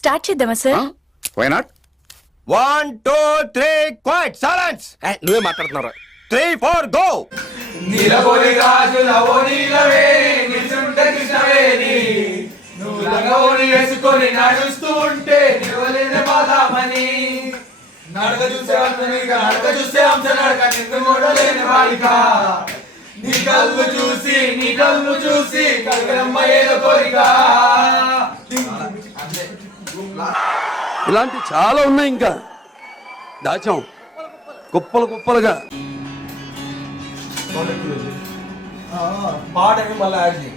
Start చేద్దామా sir? Why not? 1 2 3 quiet silence. నువ్వే మాట్లాడుతున్నావు. 3 4 గో. నీలగోలి గాజుల ఓ నీలవే నిజుంటే కృష్ణవేణి నువ్వు లంగోని వేసుకొని నడుస్తూ ఉంటే నిలవలేని బాధామని నడక చూసే అంశ నడక నిన్ను మూడలేని బాలిక నీ కళ్ళు చూసి కలగరమ్మ ఏదో కోరిక. ఇలాంటి చాలా ఉన్నాయి, ఇంకా దాచాం కుప్పలు కుప్పలుగా. పాటని మళ్ళీ యాడ్ చేయి.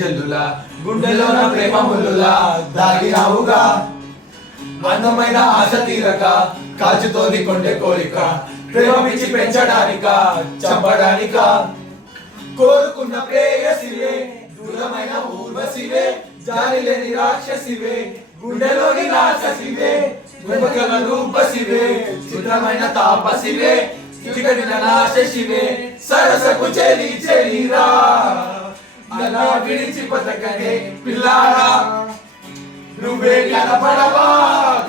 చెల్లులా గుండెలోన ప్రేమ ముల్లులా దాగినావుగా అందమైన ఆశ తీరక కాచుతోని కొండే కోరిక ప్రేమ పిచ్చి పెంచడానిక చంపడానిక కోరుకున్న ప్రేయసివే దూరమైన ఊర్వశివే జాలి లేని రాక్షసివే గుండెలోని రాక్షసివే వెనుకల రూపసివే చిత్రమైన తాపసివే చికటిన నాశశివే సరసకు చెలిరా అలా విడిచి బతకనే పిల్లారా నువ్వే కనపడవా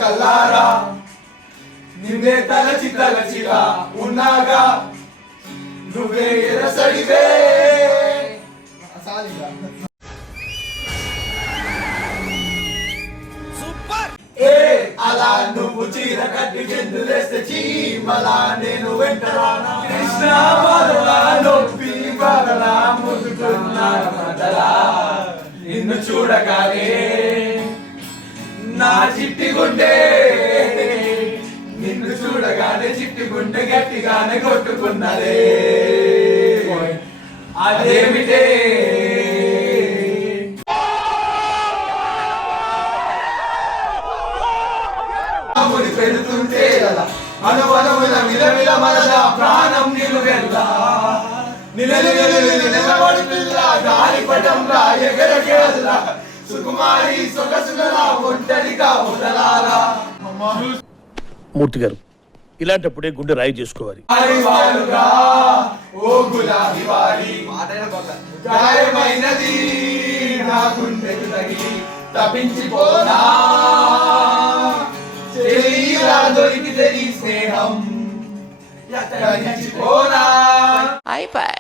కల్లారా నిన్నే తలచిలా ఉన్నాగా నువ్వే ఎరసడివే. అలా నువ్వు చీర కట్టి చెందులేస్తే చీమలా నేను వెంటరానా కృష్ణ బాధలా నొప్పి బాధలా ముందుకున్నా మదలా నిన్ను చూడగానే నా చిట్టి గుండె నిన్ను చూడగానే చిట్టి గుండె గట్టిగానే కొట్టుకున్నదే అదేమిటే పెడుతుంటే అనువనమున విలవిల మనద ప్రాణం నిలువెల్లా నిలబడుతుందా గాలిపటంలా ఎగరగెల్లా సుకుమారి సొగసులా ఒంటరిగా వదలాలా. మూర్తి గారు, ఇలాంటప్పుడే గుండె రాయి చేసుకోవాలి. ఓ గులాబీ వారి గాయమైనది నా గుండెకు తగిలి తప్పించిపోనా దొరికితే నీ స్నేహం పోనా అయిపోయి.